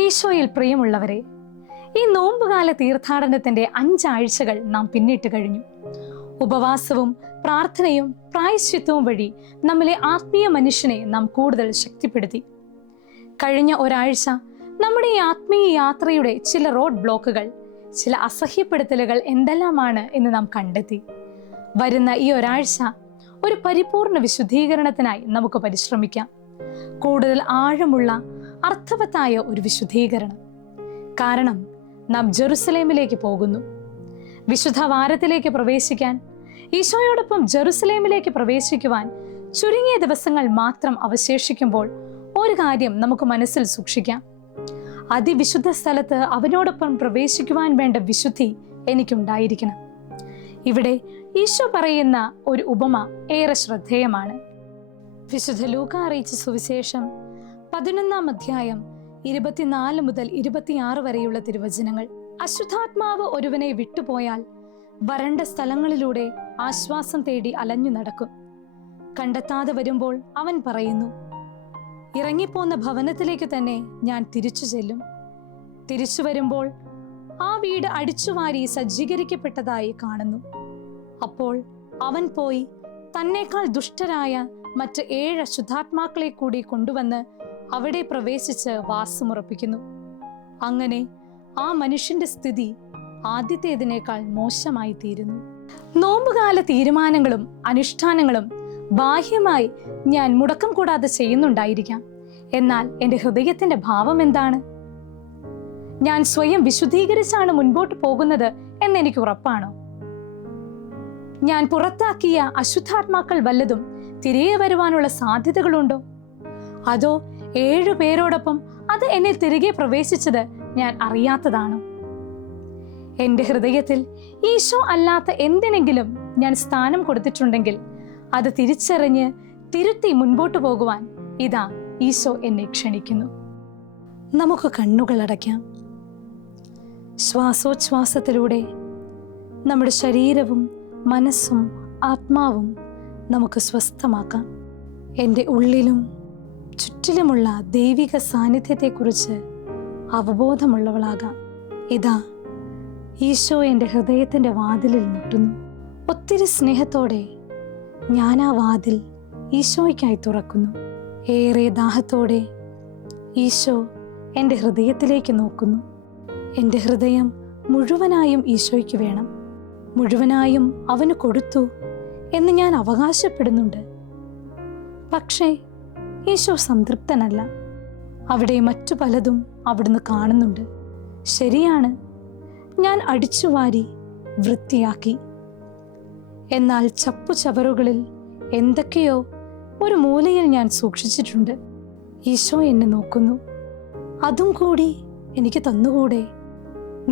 ഈശോയിൽ പ്രിയമുള്ളവരെ, ഈ നോമ്പുകാല തീർത്ഥാടനത്തിന്റെ 5 ആഴ്ചകൾ നാം പിന്നിട്ട് കഴിഞ്ഞു. ഉപവാസവും പ്രാർത്ഥനയും പ്രായശ്ചിത്തവും വഴി നമ്മിലെ ആത്മീയ മനുഷ്യനെ നാം കൂടുതൽ ശക്തിപ്പെടുത്തി. കഴിഞ്ഞ ഒരാഴ്ച നമ്മുടെ ഈ ആത്മീയ യാത്രയുടെ ചില റോഡ് ബ്ലോക്കുകൾ, ചില അസഹ്യപ്പെടുത്തലുകൾ എന്തെല്ലാമാണ് എന്ന് നാം കണ്ടെത്തി. വരുന്ന ഈ ഒരാഴ്ച ഒരു പരിപൂർണ വിശുദ്ധീകരണത്തിനായി നമുക്ക് പരിശ്രമിക്കാം. കൂടുതൽ ആഴമുള്ള അർത്ഥവത്തായ ഒരു വിശുദ്ധീകരണം. കാരണം നാം ജെറുസലേമിലേക്ക് പോകുന്നു. വിശുദ്ധ വാരത്തിലേക്ക് പ്രവേശിക്കാൻ, ഈശോയോടൊപ്പം ജെറുസലേമിലേക്ക് പ്രവേശിക്കുവാൻ ചുരുങ്ങിയ ദിവസങ്ങൾ മാത്രം അവശേഷിക്കുമ്പോൾ ഒരു കാര്യം നമുക്ക് മനസ്സിൽ സൂക്ഷിക്കാം. അതിവിശുദ്ധ സ്ഥലത്ത് അവനോടൊപ്പം പ്രവേശിക്കുവാൻ വേണ്ട വിശുദ്ധി എനിക്കുണ്ടായിരിക്കണം. ഇവിടെ ഈശോ പറയുന്ന ഒരു ഉപമ ഏറെ ശ്രദ്ധേയമാണ്. വിശുദ്ധ ലൂക്കാ അറിയിച്ച സുവിശേഷം 11-ാം അധ്യായം 24 മുതൽ 26 വരെയുള്ള തിരുവചനങ്ങൾ. അശുദ്ധാത്മാവ് ഒരുവനെ വിട്ടുപോയാൽ വരണ്ട സ്ഥലങ്ങളിലൂടെ ആശ്വാസം തേടി അലഞ്ഞു നടക്കും. കണ്ടെത്താതെ വരുമ്പോൾ അവൻ പറയുന്നു, ഇറങ്ങിപ്പോന്ന ഭവനത്തിലേക്ക് തന്നെ ഞാൻ തിരിച്ചു ചെല്ലും. തിരിച്ചു വരുമ്പോൾ ആ വീട് അടിച്ചുവാരി സജ്ജീകരിക്കപ്പെട്ടതായി കാണുന്നു. അപ്പോൾ അവൻ പോയി തന്നേക്കാൾ ദുഷ്ടരായ മറ്റ് 7 അശുദ്ധാത്മാക്കളെ കൂടി കൊണ്ടുവന്ന് അവിടെ പ്രവേശിച്ച് വാസമുറപ്പിക്കുന്നു. അങ്ങനെ ആ മനുഷ്യന്റെ സ്ഥിതി ആദ്യത്തേതിനേക്കാൾ മോശമായി തീരുന്നു. നോമ്പുകാല തീരുമാനങ്ങളും അനുഷ്ഠാനങ്ങളും ബാഹ്യമായി ഞാൻ മുടക്കം കൂടാതെ ചെയ്യുന്നുണ്ടായിരിക്കാം. എന്നാൽ എൻ്റെ ഹൃദയത്തിന്റെ ഭാവം എന്താണ്? ഞാൻ സ്വയം വിശുദ്ധീകരിച്ചാണ് മുൻപോട്ട് പോകുന്നത് എന്നെനിക്ക് ഉറപ്പാണോ? ഞാൻ പുറത്താക്കിയ അശുദ്ധാത്മാക്കൾ വല്ലതും തിരികെ വരുവാനുള്ള സാധ്യതകളുണ്ടോ? അതോ 7 പേരോടൊപ്പം അത് എന്നിൽ തിരികെ പ്രവേശിച്ചത് ഞാൻ അറിയാത്തതാണോ? എൻ്റെ ഹൃദയത്തിൽ ഈശോ അല്ലാത്ത എന്തിനെങ്കിലും ഞാൻ സ്ഥാനം കൊടുത്തിട്ടുണ്ടെങ്കിൽ അത് തിരിച്ചറിഞ്ഞ് തിരുത്തി മുൻപോട്ട് പോകുവാൻ ഇതാ ഈശോ എന്നെ ക്ഷണിക്കുന്നു. നമുക്ക് കണ്ണുകൾ അടയ്ക്കാം. ശ്വാസോച്ഛ്വാസത്തിലൂടെ നമ്മുടെ ശരീരവും മനസ്സും ആത്മാവും നമുക്ക് സ്വസ്ഥമാക്കാം. എൻ്റെ ഉള്ളിലും ചുറ്റിലുമുള്ള ദൈവിക സാന്നിധ്യത്തെക്കുറിച്ച് അവബോധമുള്ളവളാകാം. ഇതാ ഈശോ എൻ്റെ ഹൃദയത്തിൻ്റെ വാതിലിൽ മുട്ടുന്നു. ഒത്തിരി സ്നേഹത്തോടെ ഞാൻ ആ വാതിൽ ഈശോയ്ക്കായി തുറക്കുന്നു. ഏറെ ദാഹത്തോടെ ഈശോ എൻ്റെ ഹൃദയത്തിലേക്ക് നോക്കുന്നു. എൻ്റെ ഹൃദയം മുഴുവനായും ഈശോയ്ക്ക് വേണം, മുഴുവനായും അവന് കൊടുത്തു എന്ന് ഞാൻ അവകാശപ്പെടുന്നുണ്ട്. പക്ഷേ ഈശോ സംതൃപ്തനല്ല. അവിടെ മറ്റു പലതും അവിടുന്ന് കാണുന്നുണ്ട്. ശരിയാണ്, ഞാൻ അടിച്ചുവാരി വൃത്തിയാക്കി. എന്നാൽ ചപ്പുചവറുകളിൽ എന്തൊക്കെയോ ഒരു മൂലയിൽ ഞാൻ സൂക്ഷിച്ചിട്ടുണ്ട്. ഈശോ എന്നെ നോക്കുന്നു. അതും കൂടി എനിക്ക് തന്നുകൂടെ?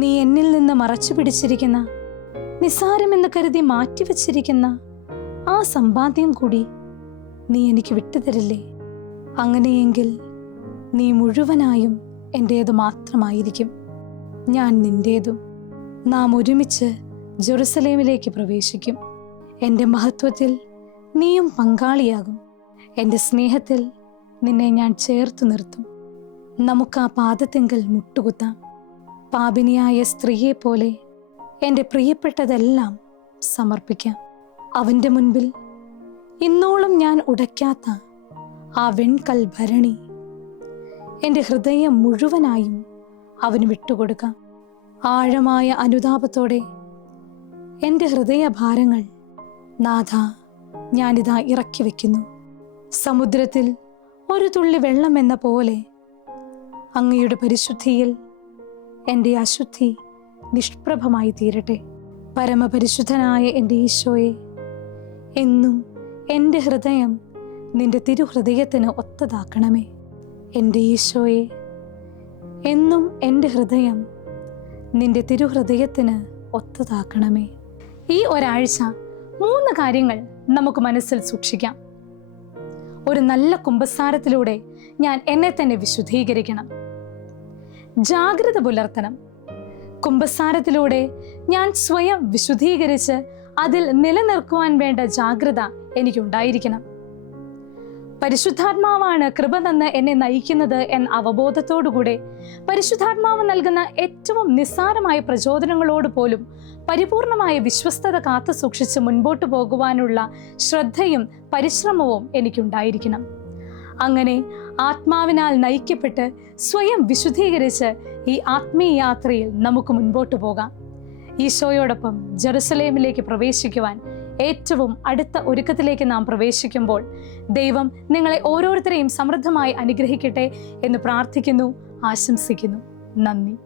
നീ എന്നിൽ നിന്ന് മറച്ചു പിടിച്ചിരിക്കുന്ന, നിസാരമെന്ന് കരുതി മാറ്റിവെച്ചിരിക്കുന്ന ആ സമ്പാദ്യം കൂടി നീ എനിക്ക് വിട്ടുതരില്ലേ? അങ്ങനെയെങ്കിൽ നീ മുഴുവനായും എൻ്റേതു മാത്രമായിരിക്കും, ഞാൻ നിൻ്റേതും. നാം ഒരുമിച്ച് ജെറുസലേമിലേക്ക് പ്രവേശിക്കും. എൻ്റെ മഹത്വത്തിൽ നീയും പങ്കാളിയാകും. എൻ്റെ സ്നേഹത്തിൽ നിന്നെ ഞാൻ ചേർത്തു നിർത്തും. നമുക്ക് ആ പാദത്തിങ്കൽ മുട്ടുകുത്താം. പാപിനിയായ സ്ത്രീയെ പോലെ എൻ്റെ പ്രിയപ്പെട്ടതെല്ലാം സമർപ്പിക്കാം. അവൻ്റെ മുൻപിൽ ഇന്നോളം ഞാൻ ഉടയ്ക്കാത്ത ആ വെൺകൽ ഭരണി, എൻ്റെ ഹൃദയം മുഴുവനായും അവന് വിട്ടുകൊടുക്കാം. ആഴമായ അനുതാപത്തോടെ എൻ്റെ ഹൃദയഭാരങ്ങൾ നാഥ ഞാനിതാ ഇറക്കി വയ്ക്കുന്നു. സമുദ്രത്തിൽ ഒരു തുള്ളി വെള്ളം എന്ന പോലെ അങ്ങയുടെ പരിശുദ്ധിയിൽ എൻ്റെ അശുദ്ധി നിഷ്പ്രഭമായി തീരട്ടെ. പരമപരിശുദ്ധനായ എൻ്റെ ഈശോയെ, എന്നും എൻ്റെ ഹൃദയം നിന്റെ തിരുഹൃദയത്തിന് ഒത്തതാക്കണമേ. എൻ്റെ ഈശോയെ, എന്നും എൻ്റെ ഹൃദയം നിന്റെ തിരുഹൃദയത്തിന് ഒത്തതാക്കണമേ. ഈ ഒരാഴ്ച 3 കാര്യങ്ങൾ നമുക്ക് മനസ്സിൽ സൂക്ഷിക്കാം. ഒരു നല്ല കുമ്പസാരത്തിലൂടെ ഞാൻ എന്നെ തന്നെ വിശുദ്ധീകരിക്കണം. ജാഗ്രത പുലർത്തണം. കുമ്പസാരത്തിലൂടെ ഞാൻ സ്വയം വിശുദ്ധീകരിച്ച് അതിൽ നിലനിൽക്കുവാൻ വേണ്ട ജാഗ്രത എനിക്കുണ്ടായിരിക്കണം. പരിശുദ്ധാത്മാവാണ് കൃപ തന്ന് എന്നെ നയിക്കുന്നത് എന്ന അവബോധത്തോടുകൂടെ പരിശുദ്ധാത്മാവ് നൽകുന്ന ഏറ്റവും നിസ്സാരമായ പ്രചോദനങ്ങളോട് പോലും പരിപൂർണമായ വിശ്വസ്തത കാത്തു സൂക്ഷിച്ച് മുൻപോട്ട് പോകുവാനുള്ള ശ്രദ്ധയും പരിശ്രമവും എനിക്കുണ്ടായിരിക്കണം. അങ്ങനെ ആത്മാവിനാൽ നയിക്കപ്പെട്ട് സ്വയം വിശുദ്ധീകരിച്ച് ഈ ആത്മീയ യാത്രയിൽ നമുക്ക് മുൻപോട്ട് പോകാം. ഈശോയോടൊപ്പം ജെറുസലേമിലേക്ക് പ്രവേശിക്കുവാൻ ഏറ്റവും അടുത്ത ഒരുക്കത്തിലേക്ക് നാം പ്രവേശിക്കുമ്പോൾ ദൈവം നിങ്ങളെ ഓരോരുത്തരെയും സമൃദ്ധമായി അനുഗ്രഹിക്കട്ടെ എന്ന് പ്രാർത്ഥിക്കുന്നു, ആശംസിക്കുന്നു. നന്ദി.